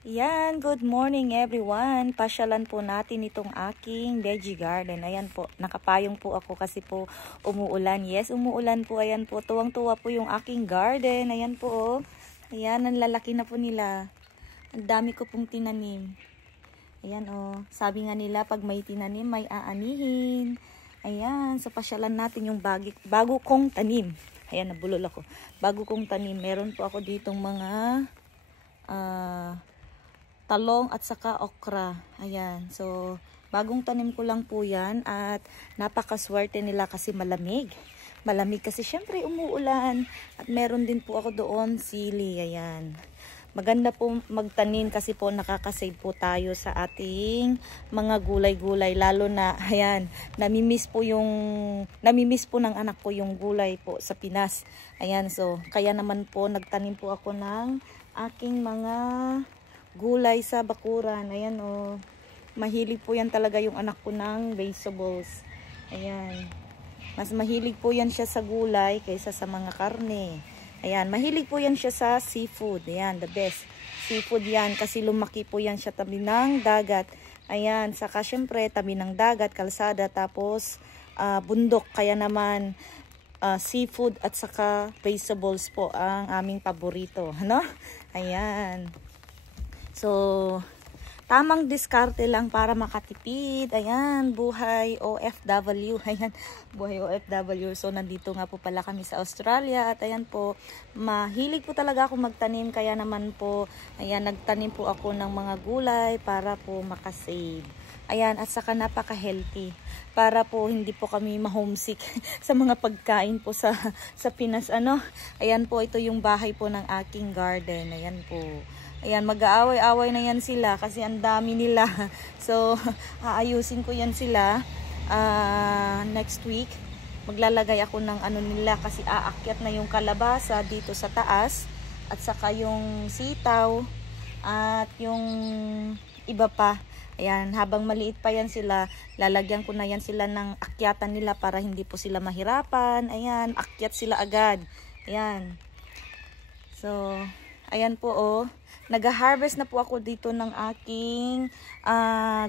Yan, good morning everyone. Pasyalan po natin itong aking veggie garden. Ayan po, nakapayong po ako kasi po umuulan. Yes, umuulan po. Ayan po, tuwang-tuwa po yung aking garden. Ayan po, oh. Ayan, ang lalaki na po nila. Ang dami ko pong tinanim. Ayan, oh. Sabi nga nila, pag may tinanim, may aanihin. Ayan, so pasyalan natin yung bago kong tanim. Ayan, nabulol ako. Bago kong tanim, meron po ako ditong mga talong at saka okra. Ayan. So, bagong tanim ko lang po yan at napakaswerte nila kasi malamig. Malamig kasi syempre umuulan at meron din po ako doon sili. Ayan. Maganda po magtanim kasi po nakakasave po tayo sa ating mga gulay-gulay. Lalo na, ayan, namimiss po ng anak ko yung gulay po sa Pinas. Ayan, so, kaya naman po nagtanim po ako ng aking mga gulay sa bakuran. Ayan, oh. Mahilig po yan talaga yung anak ko ng vegetables. Ayan. Mas mahilig po yan siya sa gulay kaysa sa mga karne. Ayan. Mahilig po yan siya sa seafood. Ayan, the best. Seafood yan kasi lumaki po yan siya tabi ng dagat. Ayan. Saka syempre tabi ng dagat, kalsada, tapos bundok. Kaya naman seafood at saka vegetables po ang aming paborito. Ano? Ayan. So, tamang diskarte lang para makatipid. Ayan, buhay OFW. Ayan, buhay OFW. So, nandito nga po pala kami sa Australia. At ayan po, mahilig po talaga ako magtanim. Kaya naman po, ayan, nagtanim po ako ng mga gulay para po makasave. Ayan, at saka napaka-healthy. Para po hindi po kami ma-homesick sa mga pagkain po sa Pinas. Ano? Ayan po, ito yung bahay po ng aking garden. Ayan po. Ayan, mag-aaway-aaway na yan sila kasi ang dami nila. So, aayusin ko yan sila next week. Maglalagay ako ng ano nila kasi aakyat na yung kalabasa dito sa taas. At saka yung sitaw at yung iba pa. Ayan, habang maliit pa yan sila, lalagyan ko na yan sila ng akyatan nila para hindi po sila mahirapan. Ayan, akyat sila agad. Ayan. So, ayan po, oh. Nag-harvest na po ako dito ng aking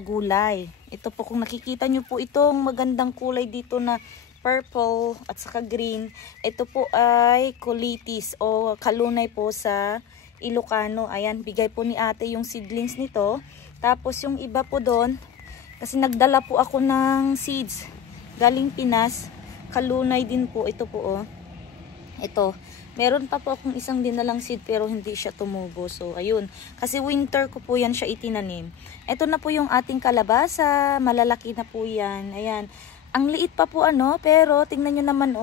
gulay. Ito po, kung nakikita nyo po itong magandang kulay dito na purple at saka green. Ito po ay colitis o kalunay po sa Ilocano. Ayan, bigay po ni ate yung seedlings nito. Tapos yung iba po doon, kasi nagdala po ako ng seeds galing Pinas. Kalunay din po. Ito po, oh. Ito. Meron pa po akong isang dinalang seed pero hindi siya tumubo. So, ayun. Kasi winter ko po yan siya itinanim. Ito na po yung ating kalabasa. Malalaki na po yan. Ayan. Ang liit pa po pero tingnan nyo naman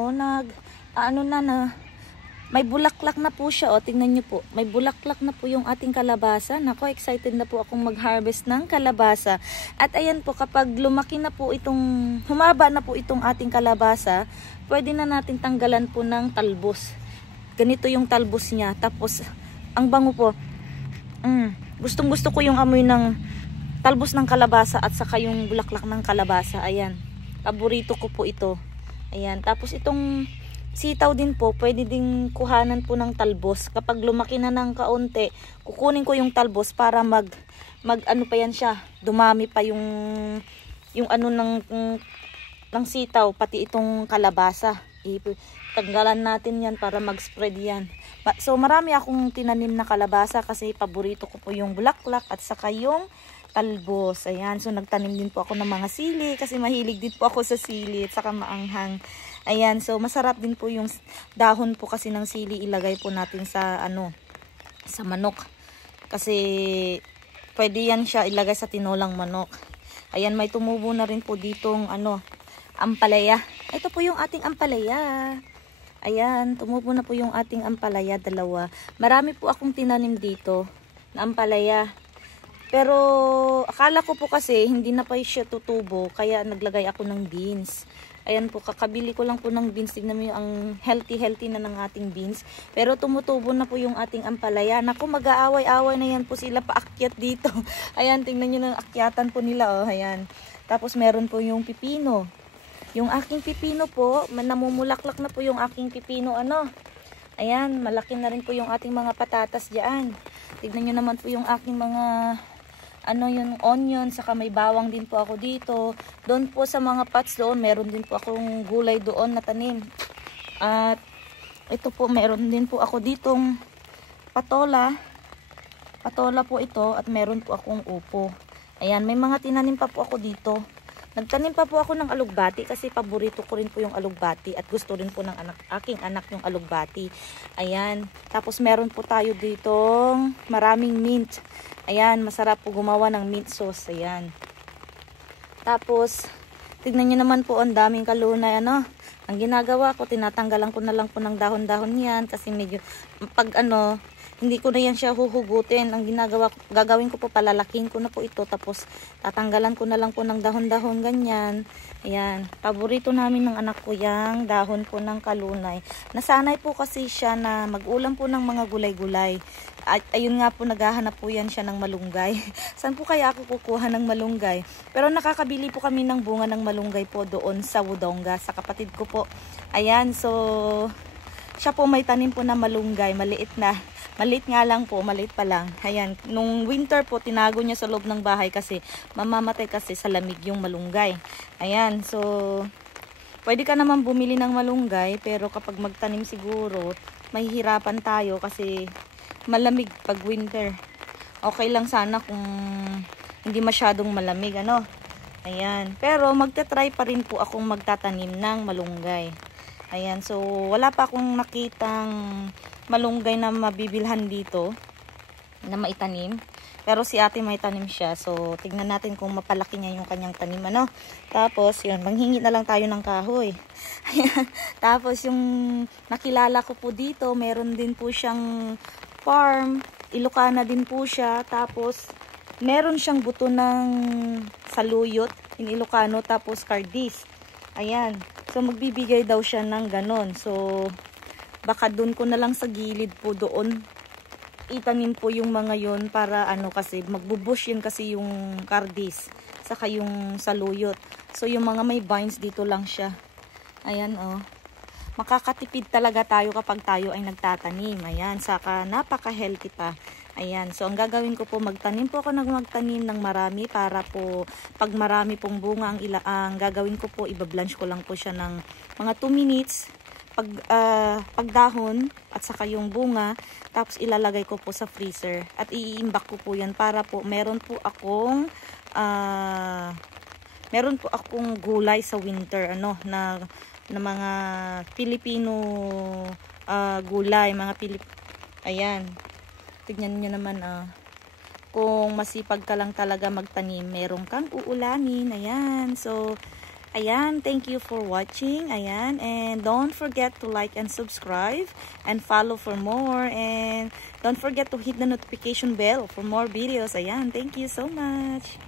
may bulaklak na po siya. O, tingnan nyo po. May bulaklak na po yung ating kalabasa. Nako, excited na po akong mag-harvest ng kalabasa. At ayan po, kapag lumaki na po humaba na po itong ating kalabasa, pwede na natin tanggalan po ng talbos. Ganito yung talbos niya. Tapos, ang bango po. Gustong gusto ko yung amoy ng talbos ng kalabasa at saka yung bulaklak ng kalabasa. Ayan. Paborito ko po ito. Ayan. Tapos itong sitaw din po, pwede ding kuhanan po ng talbos. Kapag lumaki na ng kaunti, kukunin ko yung talbos para ano pa yan siya. Dumami pa yung ng sitaw, pati itong kalabasa. Tanggalan natin yan para mag-spread yan. So, marami akong tinanim na kalabasa kasi paborito ko po yung bulaklak at saka yung talbos. Ayan. So, nagtanim din po ako ng mga sili kasi mahilig din po ako sa sili at saka maanghang. Ayan. So, masarap din po yung dahon po kasi ng sili. Ilagay po natin sa sa manok. Kasi pwede yan siya ilagay sa tinolang manok. Ayan. May tumubo na rin po ditong ampalaya. Ito po yung ating ampalaya. Ayan, tumubo na po yung ating ampalaya, dalawa. Marami po akong tinanim dito na ampalaya. Pero akala ko po kasi hindi na pa siya tutubo, kaya naglagay ako ng beans. Ayan po, kakabili ko lang po ng beans. Tignan mo yung ang healthy na ng ating beans. Pero tumutubo na po yung ating ampalaya. Naku, mag-aaway-aaway na yan po sila paakyat dito. Ayan, tingnan nyo ng akyatan po nila. Oh, ayan. Tapos meron po yung pipino. Yung aking pipino po, namumulaklak na po yung aking pipino. Ayan, malaki na rin po yung ating mga patatas dyan. Tignan nyo naman po yung aking mga yung onion, saka may bawang din po ako dito. Doon po sa mga pots doon, meron din po akong gulay doon na tanim. At ito po, meron din po ako ditong patola. Patola po ito at meron po akong upo. Ayan, may mga tinanim pa po ako dito. Nagtanim pa po ako ng alugbati kasi paborito ko rin po yung alugbati at gusto rin po ng aking anak yung alugbati. Ayan, tapos meron po tayo ditong maraming mint. Ayan, masarap po gumawa ng mint sauce. Ayan. Tapos, tignan nyo naman po, ang daming kalunay. Ang ginagawa ko, tinatanggalan ko na lang po ng dahon-dahon yan. Kasi medyo, pag hindi ko na yan siya huhugutin. Ang gagawin ko po, palalaking ko na po ito. Tapos, tatanggalan ko na lang po ng dahon-dahon ganyan. Ayan. Paborito namin ng anak ko yung dahon po ng kalunay. Nasanay po kasi siya na mag-ulam po ng mga gulay-gulay. At ayun nga po, naghahanap po yan siya ng malunggay. Saan po kaya ako kukuha ng malunggay? Pero nakakabili po kami ng bunga ng malunggay po doon sa Wodonga, sa kapatid ko po. Ayan, so siya po may tanim po na malunggay, maliit na. Maliit nga lang po, maliit pa lang. Ayan, nung winter po, tinago niya sa loob ng bahay kasi mamamatay kasi sa lamig yung malunggay. Ayan, so pwede ka naman bumili ng malunggay, pero kapag magtanim siguro, mahihirapan tayo kasi malamig pag winter. Okay lang sana kung hindi masyadong malamig, Ayan. Pero magta-try pa rin po akong magtatanim ng malunggay. Ayan. So, wala pa akong nakitang malunggay na mabibilhan dito na maitanim. Pero si ate may tanim siya. So, tignan natin kung mapalaki niya yung kanyang tanim, Tapos, yun, manghingi na lang tayo ng kahoy. Ayan. Tapos, yung nakilala ko po dito, meron din po siyang farm. Ilocana din po siya. Tapos, meron siyang buto ng saluyot in Ilocano. Tapos, Cardis. Ayan. So, magbibigay daw siya ng ganon. So, baka dun ko na lang sa gilid po doon itanim po yung mga yun para kasi magbubush yun kasi yung Cardis. Saka yung saluyot. So, yung mga may vines dito lang siya. Ayan, makakatipid talaga tayo kapag tayo ay nagtatanim. Ayan, saka napaka-healthy pa. Ayan, so ang gagawin ko po, magtanim ng marami para po, pag marami pong bunga ang gagawin ko po, ibablanch ko lang po siya ng mga 2 minutes, pagdahon, at saka yung bunga, tapos ilalagay ko po sa freezer, at iimbak ko po yan para po, meron po akong gulay sa winter, na mga Filipino gulay, ayan. Tignan niyo naman, kung masipag ka lang talaga magtanim, meron kang uulanin. Ayan. So, ayan. Thank you for watching. Ayan. And don't forget to like and subscribe and follow for more. And don't forget to hit the notification bell for more videos. Ayan. Thank you so much.